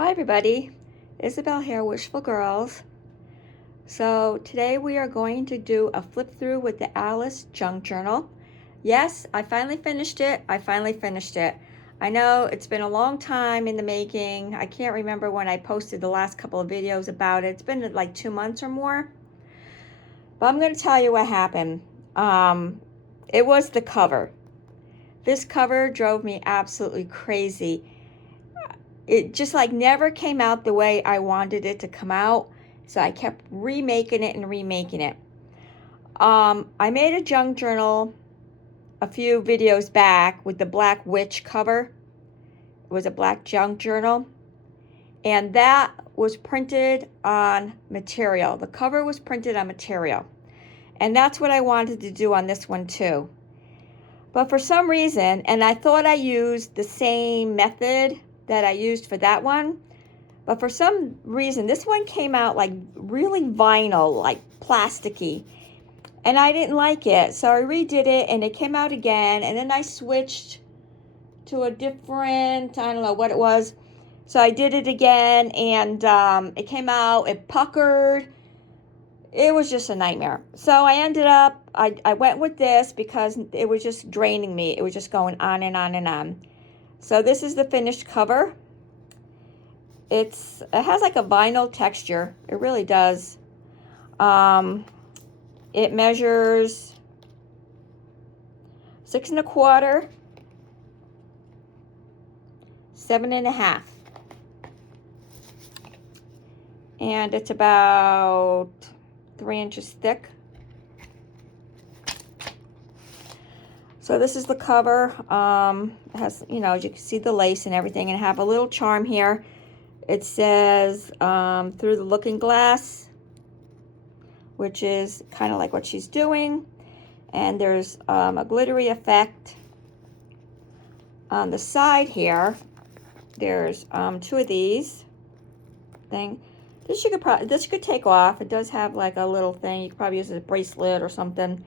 Hi everybody, Isabel here, Wishful Girls. So today we are going to do a flip through with the Alice junk journal. Yes, I finally finished it. I know it's been a long time in the making. I can't remember when I posted the last couple of videos about it. It's been like 2 months or more. But I'm going to tell you what happened. It was the cover. This cover drove me absolutely crazy. It just like never came out the way I wanted it to come out. So I kept remaking it and remaking it. I made a junk journal a few videos back with the black witch cover. It was a black junk journal. And that was printed on material. The cover was printed on material. And that's what I wanted to do on this one too. But for some reason, and I thought I used the same method that I used for that one, but for some reason this one came out like really vinyl, like plasticky, and I didn't like it, so I redid it and it came out again, and then I switched to a different, I don't know what it was, so I did it again, and it came out, it puckered. It was just a nightmare. So I ended up, I went with this because it was just draining me. It was just going on and on and on. So this is the finished cover. It has like a vinyl texture. It really does. It measures 6 1/4, 7 1/2. And it's about 3 inches thick. So this is the cover. It has, you know, as you can see the lace and everything, and have a little charm here. It says through the looking glass, which is kind of like what she's doing. And there's a glittery effect on the side here. There's 2 of these thing. This you could take off. It does have like a little thing. You could probably use it as a bracelet or something.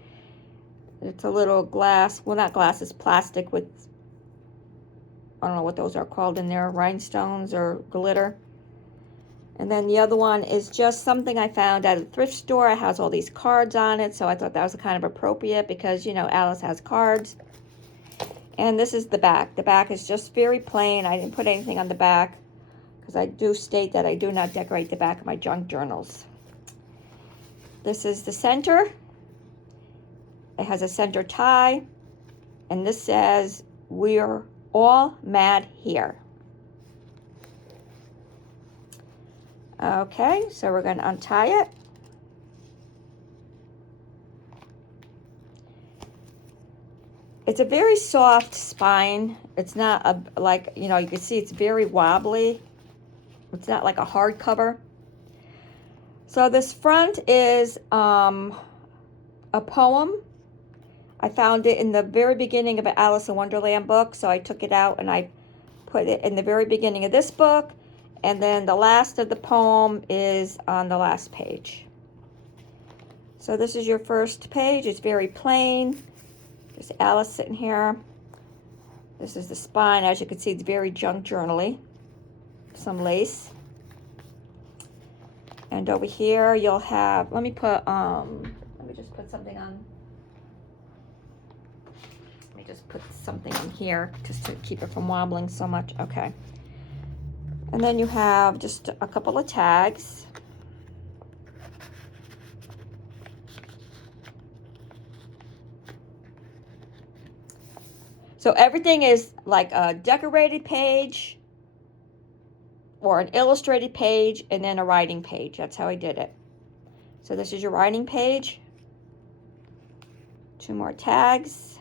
It's a little glass, well not glass, it's plastic with, I don't know what those are called in there, rhinestones or glitter. And then the other one is just something I found at a thrift store. It has all these cards on it, so I thought that was kind of appropriate because, you know, Alice has cards. And this is the back. The back is just very plain. I didn't put anything on the back because I do state that I do not decorate the back of my junk journals. This is the center. It has a center tie, and this says, "We're all mad here." Okay, so we're going to untie it. It's a very soft spine. It's not like, you know, you can see it's very wobbly. It's not like a hard cover. So this front is a poem. I found it in the very beginning of an Alice in Wonderland book, so I took it out and I put it in the very beginning of this book, and then the last of the poem is on the last page. So this is your first page. It's very plain. There's Alice sitting here. This is the spine. As you can see, it's very junk journal-y. Some lace. And over here you'll have, let me just put something on. Just put something in here just to keep it from wobbling so much. Okay. And then you have just a couple of tags. So everything is like a decorated page or an illustrated page and then a writing page. That's how I did it. So this is your writing page. 2 more tags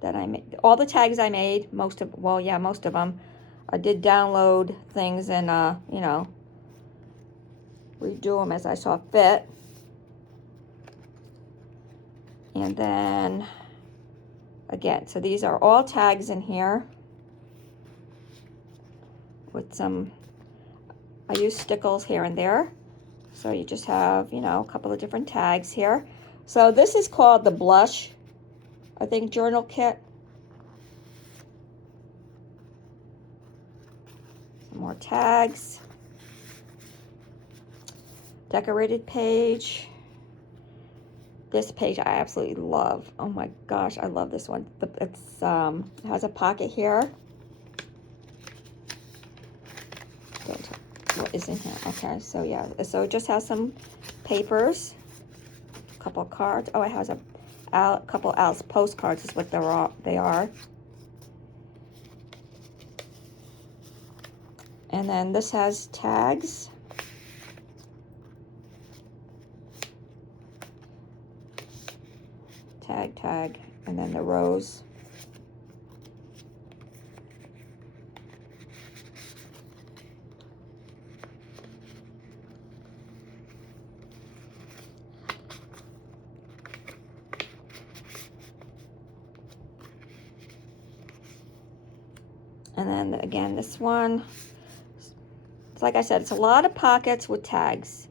that I made. All the tags I made, most of them. I did download things and, you know, redo them as I saw fit. And then, again, so these are all tags in here with some, I use stickles here and there. So you just have, you know, a couple of different tags here. So this is called the Blush, I think, journal kit. Some more tags. Decorated page. This page I absolutely love. Oh my gosh, I love this one. It has a pocket here. What is in here? Okay, so yeah, so it just has some papers, a couple of cards. Oh, it has a couple Alice postcards is what they are. And then this has tags. Tag, and then the rose. And then again, this one, it's like I said, it's a lot of pockets with tags.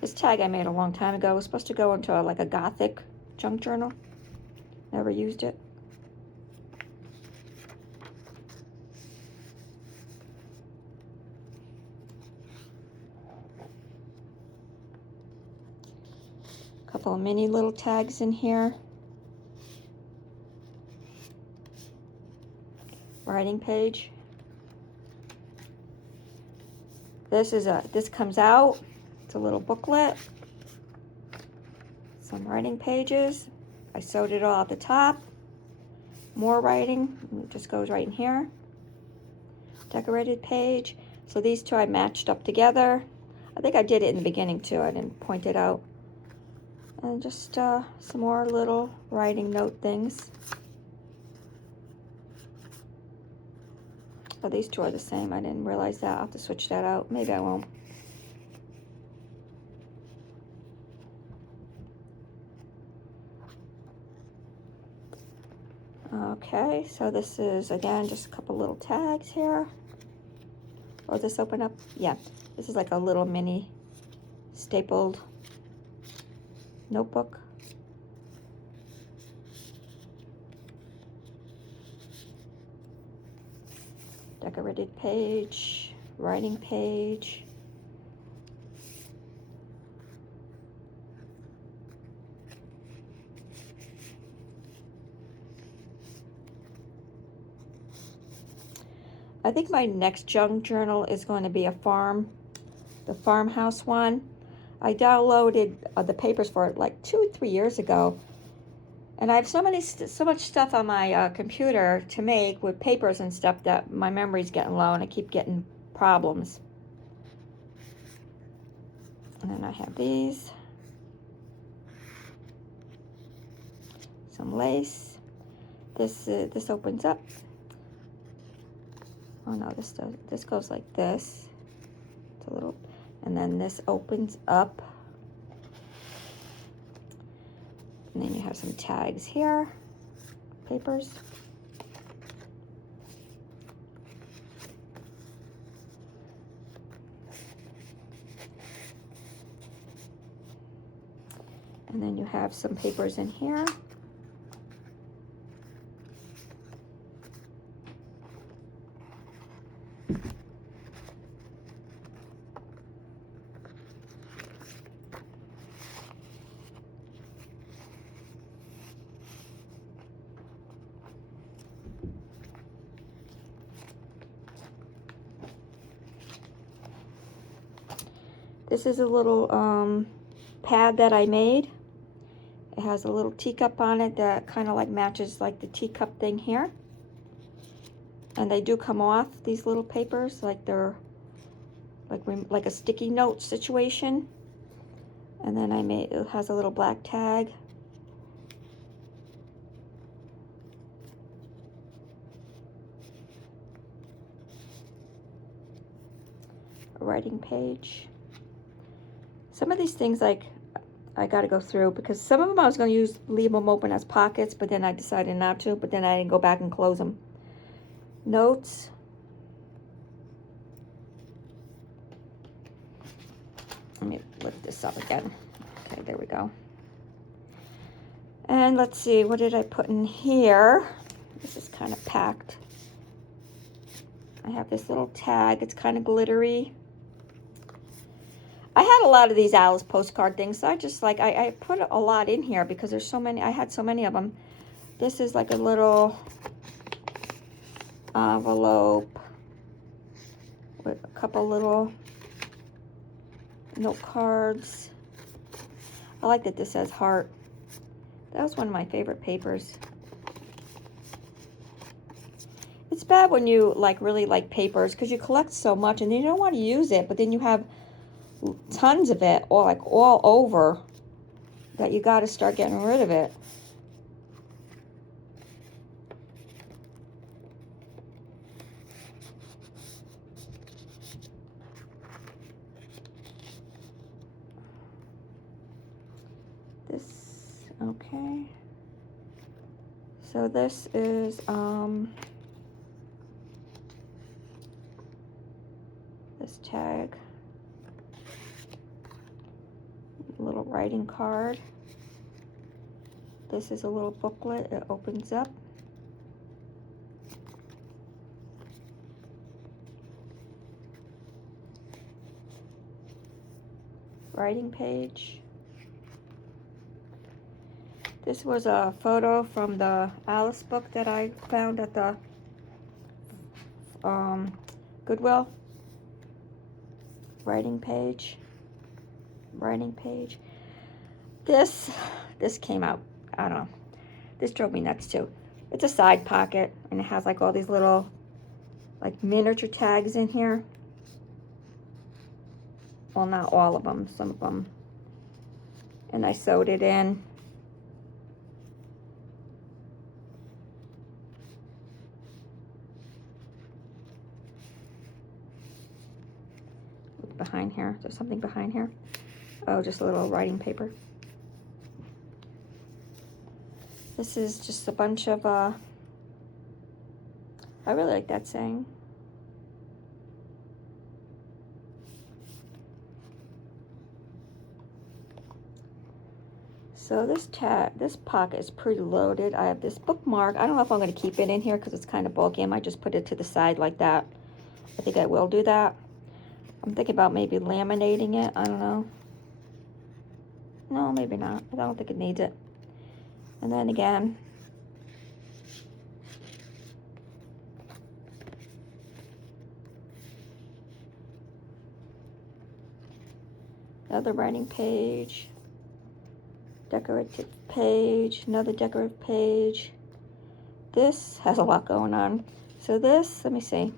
This tag I made a long time ago. It was supposed to go into like a gothic junk journal. Never used it. A couple of mini little tags in here. Writing page. This comes out. It's a little booklet. Some writing pages. I sewed it all at the top. More writing. It just goes right in here. Decorated page. So these two I matched up together. I think I did it in the beginning too. I didn't point it out. And just some more little writing note things. Oh, these two are the same. I didn't realize that. I'll have to switch that out. Maybe I won't. Okay, so this is, again, just a couple little tags here. Oh, does this open up? Yeah, this is like a little mini stapled notebook. Decorated page, writing page. I think my next junk journal is going to be the farmhouse one. I downloaded the papers for it like 2 or 3 years ago, and I have so much stuff on my computer to make with papers and stuff that my memory's getting low, and I keep getting problems. And then I have these, some lace. This opens up. Oh no, this goes like this. It's a little, and then this opens up. And then you have some tags here, papers. And then you have some papers in here. This is a little pad that I made. It has a little teacup on it that kind of like matches like the teacup thing here. And they do come off, these little papers, like they're like a sticky note situation. And then it has a little black tag. A writing page. Some of these things, like, I got to go through, because some of them I was going to leave them open as pockets, but then I decided not to, but then I didn't go back and close them. Notes. Let me lift this up again. Okay, there we go. And let's see, what did I put in here? This is kind of packed. I have this little tag. It's kind of glittery. I had a lot of these Alice postcard things, so I just like, I put a lot in here because there's so many. I had so many of them. This is like a little envelope with a couple little note cards. I like that this says heart. That was one of my favorite papers. It's bad when you like really like papers, because you collect so much and you don't want to use it, but then you have tons of it, or like all over, that you got to start getting rid of it. This, okay. So this is this tag, a little writing card. This is a little booklet. It opens up. Writing page. This was a photo from the Alice book that I found at the Goodwill. Writing page. Writing page. This came out, I don't know. This drove me nuts too. It's a side pocket, and it has like all these little like miniature tags in here. Well, not all of them, some of them. And I sewed it in. Look behind here. There's something behind here. Oh, just a little writing paper. This is just a bunch of, I really like that saying. So this pocket is pretty loaded. I have this bookmark. I don't know if I'm going to keep it in here because it's kind of bulky. I might just put it to the side like that. I think I will do that. I'm thinking about maybe laminating it. I don't know. No, maybe not. I don't think it needs it. And then again, another writing page, decorative page, another decorative page. This has a lot going on. So this, let me see.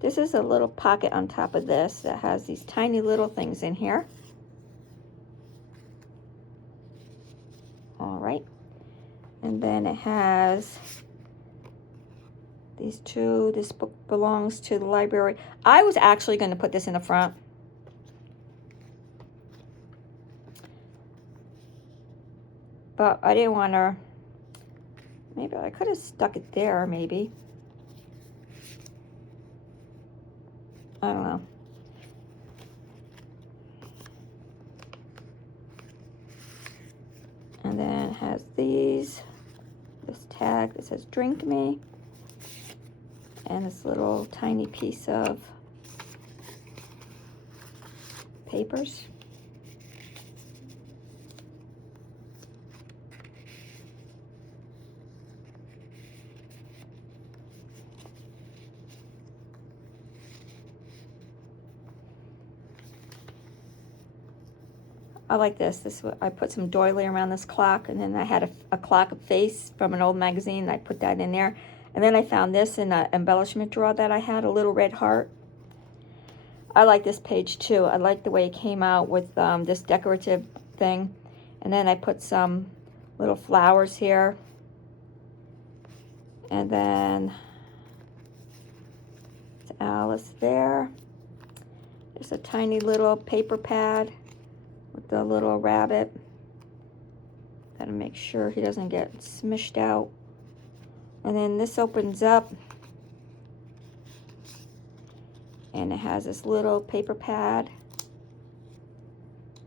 This is a little pocket on top of this that has these tiny little things in here. All right. And then it has these two. This book belongs to the library. I was actually going to put this in the front. But I didn't want to. Maybe I could have stuck it there, maybe. I don't know. And then it has this tag that says drink me, and this little tiny piece of papers. I like this. I put some doily around this clock, and then I had a clock face from an old magazine, and I put that in there. And then I found this in an embellishment drawer that I had, a little red heart. I like this page too. I like the way it came out with this decorative thing. And then I put some little flowers here. And then it's Alice there. There's a tiny little paper pad with the little rabbit. Gotta make sure he doesn't get smushed out. And then this opens up, and it has this little paper pad,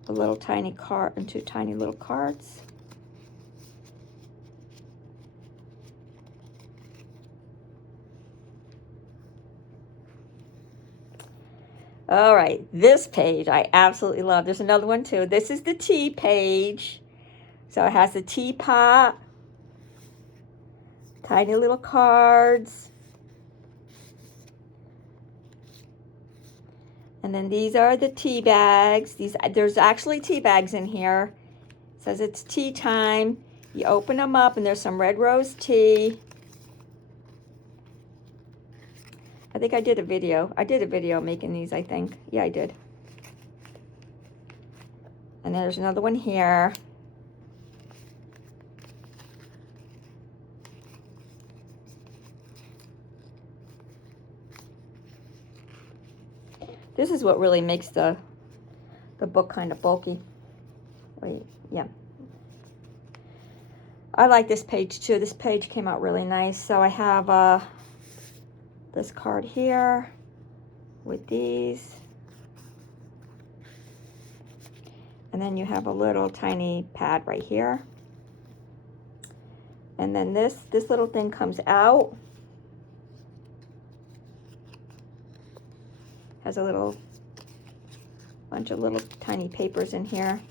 a little tiny card, and 2 tiny little cards. All right, this page I absolutely love. There's another one too. This is the tea page. So it has the teapot, tiny little cards. And then these are the tea bags. There's actually tea bags in here. It says it's tea time. You open them up and there's some red rose tea. I think I did a video. I did a video making these, I think. Yeah, I did. And there's another one here. This is what really makes the book kind of bulky. Wait, yeah. I like this page too. This page came out really nice. So I have this card here with these. And then you have a little tiny pad right here. And then this little thing comes out. Has a little bunch of little tiny papers in here.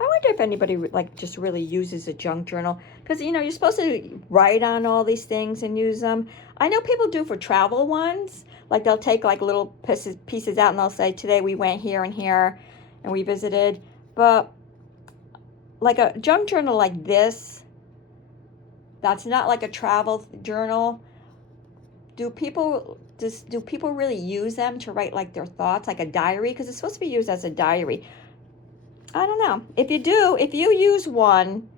I wonder if anybody like just really uses a junk journal, because you know you're supposed to write on all these things and use them. I know people do for travel ones, like they'll take like little pieces out and they'll say today we went here and here and we visited. But like a junk journal like this, that's not like a travel journal. Do people really use them to write like their thoughts, like a diary? Because it's supposed to be used as a diary. I don't know. If you use one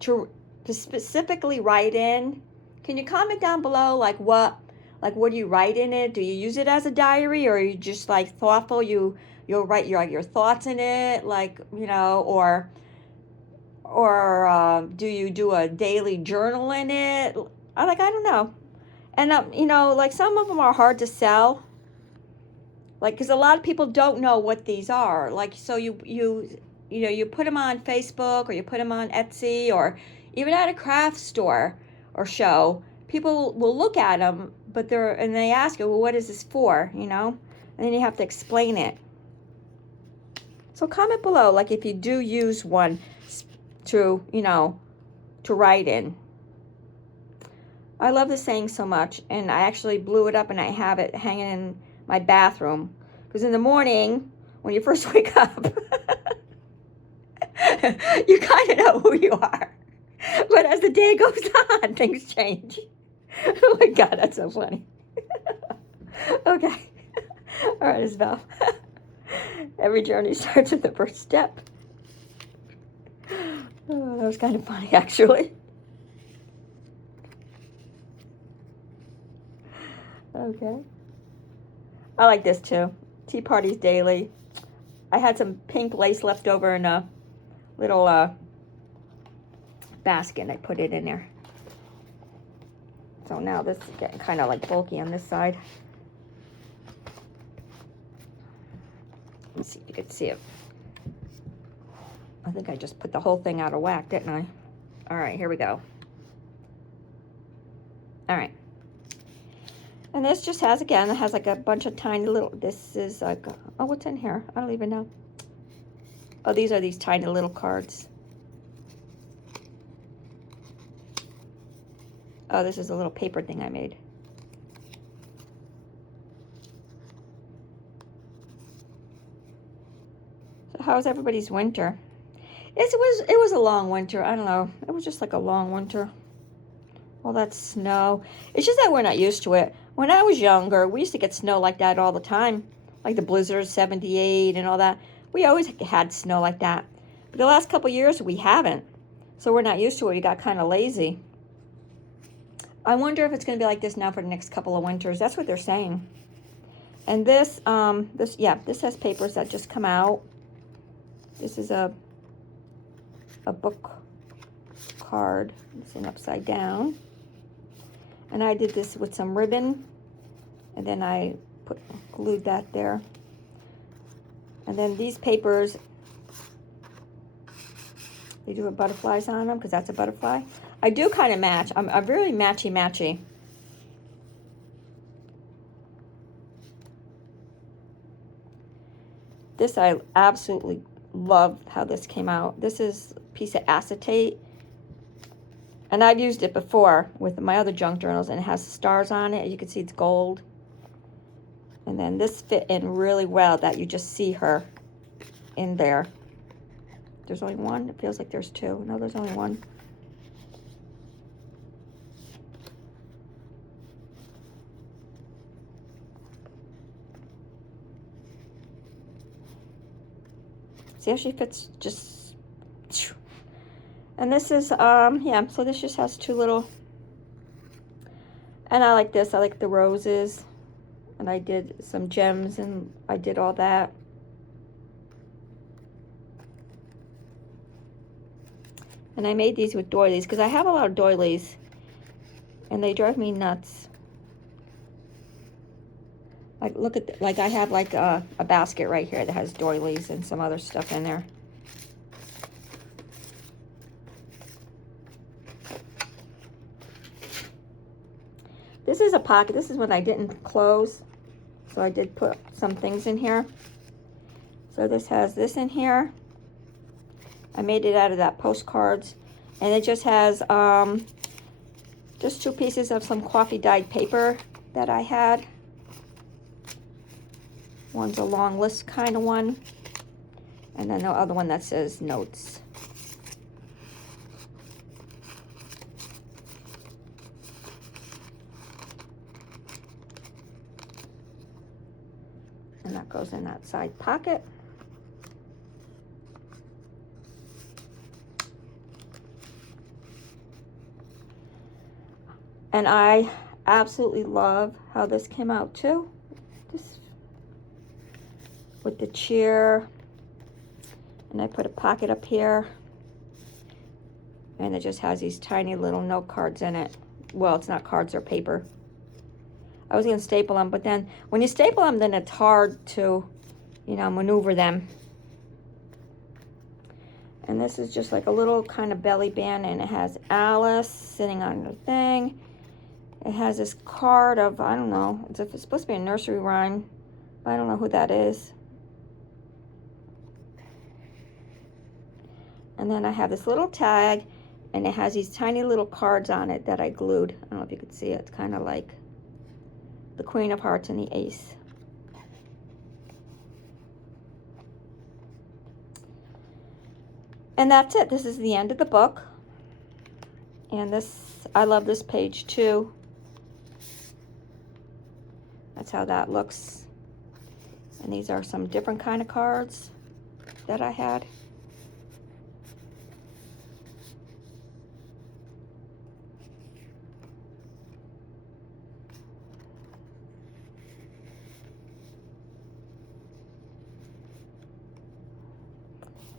to specifically write in, can you comment down below like what do you write in it? Do you use it as a diary, or are you just like thoughtful? You'll write your thoughts in it, like, you know, or do you do a daily journal in it? I don't know. And you know, like some of them are hard to sell, like because a lot of people don't know what these are. Like, so you put them on Facebook, or you put them on Etsy, or even at a craft store or show. People will look at them, but they ask you, well, what is this for? You know, and then you have to explain it. So comment below, like if you do use one to write in. I love this saying so much, and I actually blew it up and I have it hanging in my bathroom, because in the morning when you first wake up you kind of know who you are, but as the day goes on things change. Oh my god, that's so funny. Okay. All right, Isabel. Every journey starts with the first step. Oh, that was kind of funny, actually. Okay. I like this too. Tea parties daily. I had some pink lace left over in a little basket, and I put it in there. So now this is getting kind of like bulky on this side. Let's see if you can see it. I think I just put the whole thing out of whack, didn't I? All right, here we go. All right. And this just has, again, it has like a bunch of tiny little, this is like, oh, what's in here? I don't even know. Oh, these are these tiny little cards. Oh, this is a little paper thing I made. So how was everybody's winter? It was a long winter. I don't know. It was just like a long winter. All that snow. It's just that we're not used to it. When I was younger, we used to get snow like that all the time. Like the blizzards, 78 and all that. We always had snow like that. But the last couple years, we haven't. So we're not used to it. We got kind of lazy. I wonder if it's going to be like this now for the next couple of winters. That's what they're saying. And this has papers that just come out. This is a book card. It's an upside down. And I did this with some ribbon, and then I glued that there. And then these papers, they do have butterflies on them because that's a butterfly. I do kind of match. I'm really matchy-matchy. This, I absolutely love how this came out. This is a piece of acetate. And I've used it before with my other junk journals, and it has stars on it. You can see it's gold. And then this fit in really well that you just see her in there. There's only one. It feels like there's two. No, there's only one. See how she fits just... And this is, yeah, so this just has two little... And I like this. I like the roses. And I did some gems, and I did all that. And I made these with doilies, because I have a lot of doilies, and they drive me nuts. Like, look at, like I have like a basket right here that has doilies and some other stuff in there. This is a pocket. This is when I didn't close. So I did put some things in here. So this has this in here. I made it out of that postcards. And it just has just two pieces of some coffee dyed paper that I had. One's a long list kind of one. And then the other one that says notes. And that goes in that side pocket. And I absolutely love how this came out too. This with the chair. And I put a pocket up here. And it just has these tiny little note cards in it. Well, it's not cards, they're paper. I was going to staple them, but then when you staple them, then it's hard to, you know, maneuver them. And this is just like a little kind of belly band, and it has Alice sitting on the thing. It has this card of, I don't know, it's supposed to be a nursery rhyme, but I don't know who that is. And then I have this little tag, and it has these tiny little cards on it that I glued. I don't know if you could see it. It's kind of like the Queen of Hearts and the Ace. And that's it. This is the end of the book. And this, I love this page too. That's how that looks. And these are some different kind of cards that I had.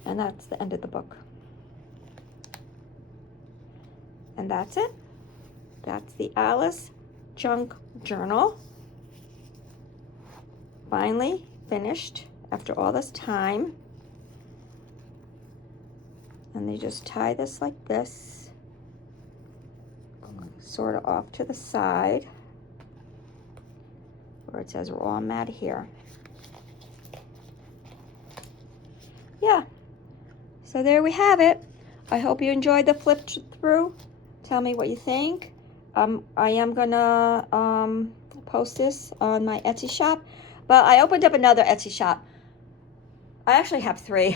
And that's the end of the book. And that's it. That's the Alice Junk Journal. Finally finished after all this time. And they just tie this like this, sort of off to the side, where it says raw mat here. Yeah. So there we have it. I hope you enjoyed the flip through. Tell me what you think. I am gonna post this on my Etsy shop, but I opened up another Etsy shop. I actually have three.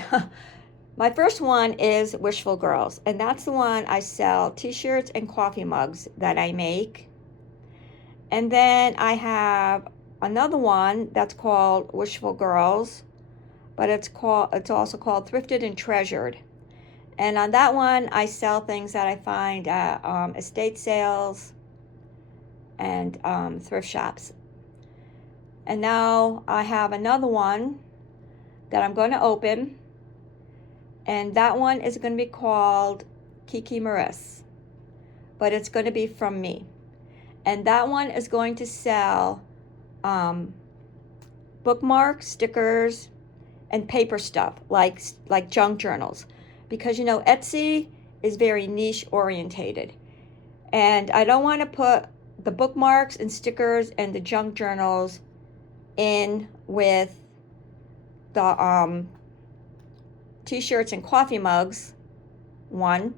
My first one is Wishful Girls, and that's the one I sell t-shirts and coffee mugs that I make. And then I have another one that's called Wishful Girls, but it's also called Thrifted and Treasured. And on that one, I sell things that I find at estate sales and thrift shops. And now I have another one that I'm going to open. And that one is going to be called Kiki Maris. But it's going to be from me. And that one is going to sell bookmarks, stickers, and paper stuff like junk journals. Because, you know, Etsy is very niche orientated. And I don't want to put the bookmarks and stickers and the junk journals in with the t-shirts and coffee mugs, one.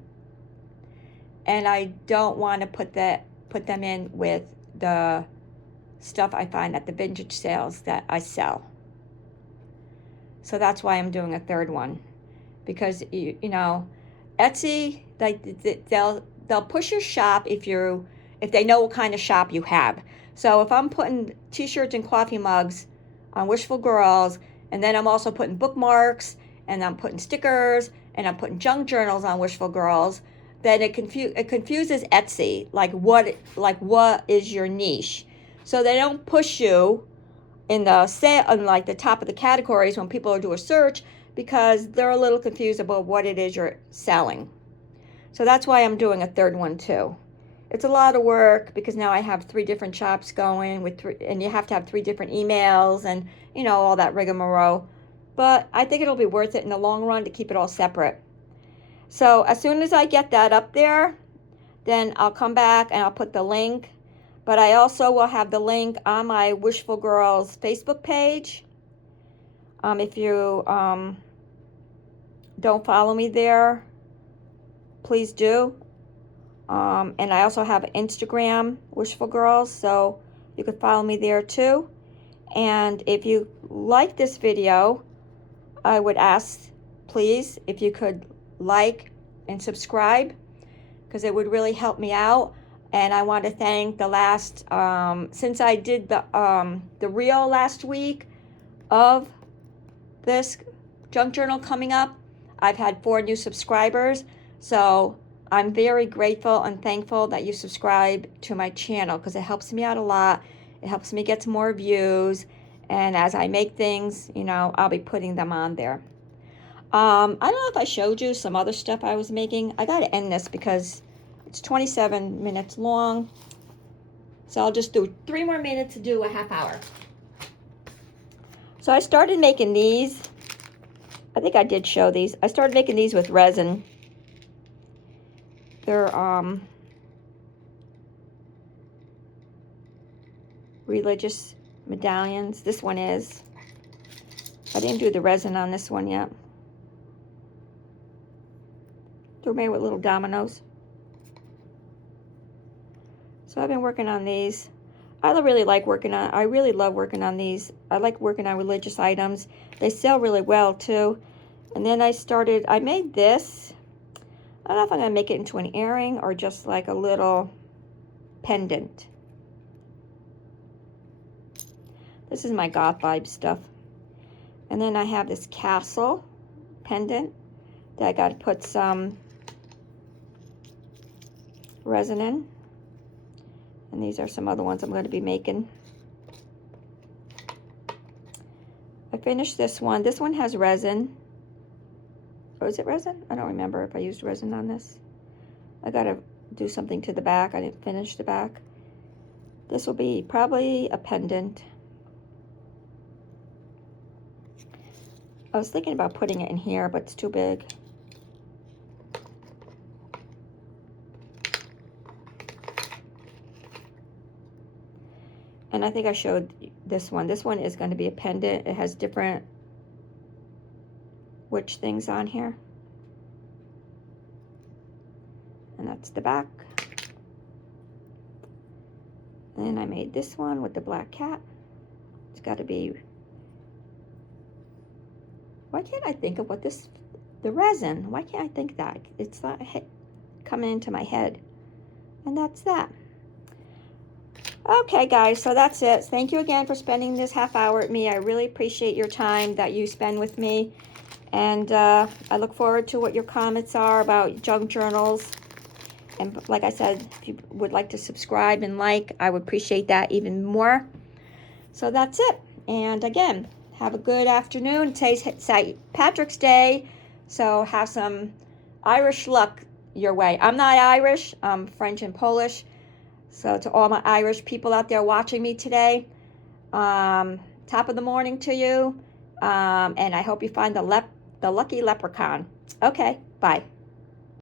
And I don't want to put them in with the stuff I find at the vintage sales that I sell. So that's why I'm doing a third one. Because, you know, Etsy, they'll push your shop if they know what kind of shop you have. So if I'm putting t-shirts and coffee mugs on Wishful Girls, and then I'm also putting bookmarks, and I'm putting stickers, and I'm putting junk journals on Wishful Girls, then it confuses Etsy, like what is your niche. So they don't push you in like the top of the categories when people do a search, because they're a little confused about what it is you're selling. So that's why I'm doing a third one too. It's a lot of work because now I have 3 different shops going and you have to have 3 different emails and, you know, all that rigmarole. But I think it'll be worth it in the long run to keep it all separate. So as soon as I get that up there, then I'll come back and I'll put the link. But I also will have the link on my Wishful Girls Facebook page. If you don't follow me there, please do. And I also have Instagram, Wishful Girls, so you can follow me there too. And if you like this video, I would ask, please, if you could like and subscribe, because it would really help me out. And I want to thank the last, since I did the reel last week of this junk journal coming up, I've had 4 new subscribers. So I'm very grateful and thankful that you subscribe to my channel, because it helps me out a lot. It helps me get some more views. And as I make things, you know, I'll be putting them on there. I don't know if I showed you some other stuff I was making. I got to end this because it's 27 minutes long. So I'll just do 3 more minutes to do a half hour. So I started making these. I think I did show these. I started making these with resin. They're religious medallions. This one is. I didn't do the resin on this one yet. They're made with little dominoes. So I've been working on these. I really love working on these. I like working on religious items. They sell really well too. And then I made this. I don't know if I'm going to make it into an earring or just like a little pendant. This is my goth vibe stuff. And then I have this castle pendant that I got to put some resin in. And these are some other ones I'm going to be making. I finished this one. This one has resin. Or is it resin? I don't remember if I used resin on this. I got to do something to the back. I didn't finish the back. This will be probably a pendant. I was thinking about putting it in here, but it's too big. And I think I showed this one. This one is going to be a pendant. It has different witch things on here. And that's the back. And then I made this one with the black cat. It's got to be... Why can't I think of what this... The resin. Why can't I think that? It's not coming into my head. And that's that. Okay, guys, so that's it. Thank you again for spending this half hour with me. I really appreciate your time that you spend with me. And I look forward to what your comments are about junk journals. And like I said, if you would like to subscribe and like, I would appreciate that even more. So that's it. And again, have a good afternoon. Today's St. Patrick's Day, so have some Irish luck your way. I'm not Irish, I'm French and Polish. So to all my Irish people out there watching me today, top of the morning to you, and I hope you find the lucky leprechaun. Okay, bye.